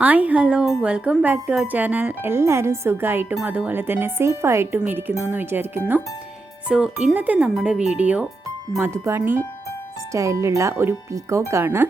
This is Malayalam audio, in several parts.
Hi hello welcome back to our channel. എല്ലാവരും സുഖമായിട്ടും അതുപോലെ തന്നെ സേഫായിട്ടും ഇരിക്കുന്നു എന്ന് വിചാരിക്കുന്നു. സോ ഇന്നത്തെ നമ്മുടെ വീഡിയോ മധുബാനി സ്റ്റൈലിലുള്ള ഒരു പീക്കോക്കാണ്.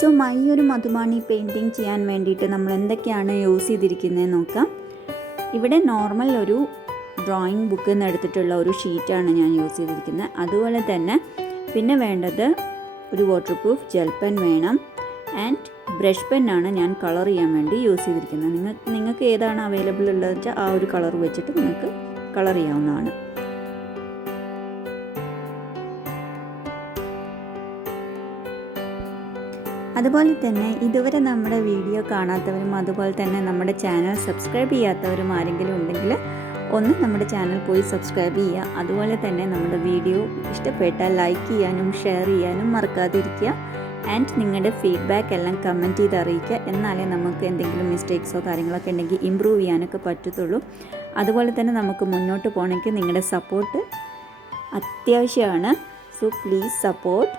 സോ ഈ ഒരു മധുബാനി പെയിൻറ്റിങ് ചെയ്യാൻ വേണ്ടിയിട്ട് നമ്മൾ എന്തൊക്കെയാണ് യൂസ് ചെയ്തിരിക്കുന്നത് നോക്കാം. ഇവിടെ നോർമൽ ഒരു ഡ്രോയിങ് ബുക്കിൽ നിന്ന് എടുത്തിട്ടുള്ള ഒരു ഷീറ്റാണ് ഞാൻ യൂസ് ചെയ്തിരിക്കുന്നത്. അതുപോലെ തന്നെ പിന്നെ വേണ്ടത് ഒരു വാട്ടർ പ്രൂഫ് ജെൽ പെൻ വേണം. ആൻഡ് ബ്രഷ് പെന്നാണ് ഞാൻ കളർ ചെയ്യാൻ വേണ്ടി യൂസ് ചെയ്തിരിക്കുന്നത്. നിങ്ങൾക്ക് ഏതാണ് അവൈലബിൾ ഉള്ളതെന്ന് വെച്ചാൽ ആ ഒരു കളർ വെച്ചിട്ട് നിങ്ങൾക്ക് കളർ ചെയ്യാവുന്നതാണ്. അതുപോലെ തന്നെ ഇതുവരെ നമ്മുടെ വീഡിയോ കാണാത്തവരും അതുപോലെ തന്നെ നമ്മുടെ ചാനൽ സബ്സ്ക്രൈബ് ചെയ്യാത്തവരും ആരെങ്കിലും ഉണ്ടെങ്കിൽ ഒന്ന് നമ്മുടെ ചാനൽ പോയി സബ്സ്ക്രൈബ് ചെയ്യുക. അതുപോലെ തന്നെ നമ്മുടെ വീഡിയോ ഇഷ്ടപ്പെട്ടാൽ ലൈക്ക് ചെയ്യാനും ഷെയർ ചെയ്യാനും മറക്കാതിരിക്കുക. ആൻഡ് നിങ്ങളുടെ ഫീഡ്ബാക്ക് എല്ലാം കമൻറ്റ് ചെയ്ത് അറിയിക്കുക. എന്നാലേ നമുക്ക് എന്തെങ്കിലും മിസ്റ്റേക്സോ കാര്യങ്ങളൊക്കെ ഉണ്ടെങ്കിൽ ഇമ്പ്രൂവ് ചെയ്യാനൊക്കെ പറ്റത്തുള്ളൂ. അതുപോലെ തന്നെ നമുക്ക് മുന്നോട്ട് പോകണമെങ്കിൽ നിങ്ങളുടെ സപ്പോർട്ട് അത്യാവശ്യമാണ്. So please support.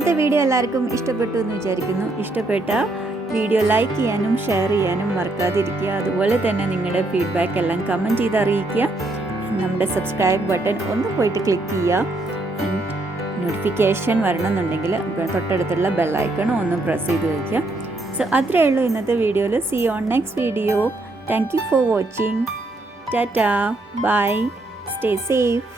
ഇന്നത്തെ വീഡിയോ എല്ലാവർക്കും ഇഷ്ടപ്പെട്ടു എന്ന് വിചാരിക്കുന്നു. ഇഷ്ടപ്പെട്ട വീഡിയോ ലൈക്ക് ചെയ്യാനും ഷെയർ ചെയ്യാനും മറക്കാതിരിക്കുക. അതുപോലെ തന്നെ നിങ്ങളുടെ ഫീഡ്ബാക്ക് എല്ലാം കമൻറ്റ് ചെയ്ത് അറിയിക്കുക. നമ്മുടെ സബ്സ്ക്രൈബ് ബട്ടൺ ഒന്ന് പോയിട്ട് ക്ലിക്ക് ചെയ്യുക. നോട്ടിഫിക്കേഷൻ വരണമെന്നുണ്ടെങ്കിൽ തൊട്ടടുത്തുള്ള ബെല്ലൈക്കണും ഒന്ന് പ്രസ് ചെയ്ത് വയ്ക്കുക. സോ അത്രയേ ഉള്ളൂ ഇന്നത്തെ വീഡിയോയിൽ. See on next video. Thank you for watching. Tata, bye, stay safe.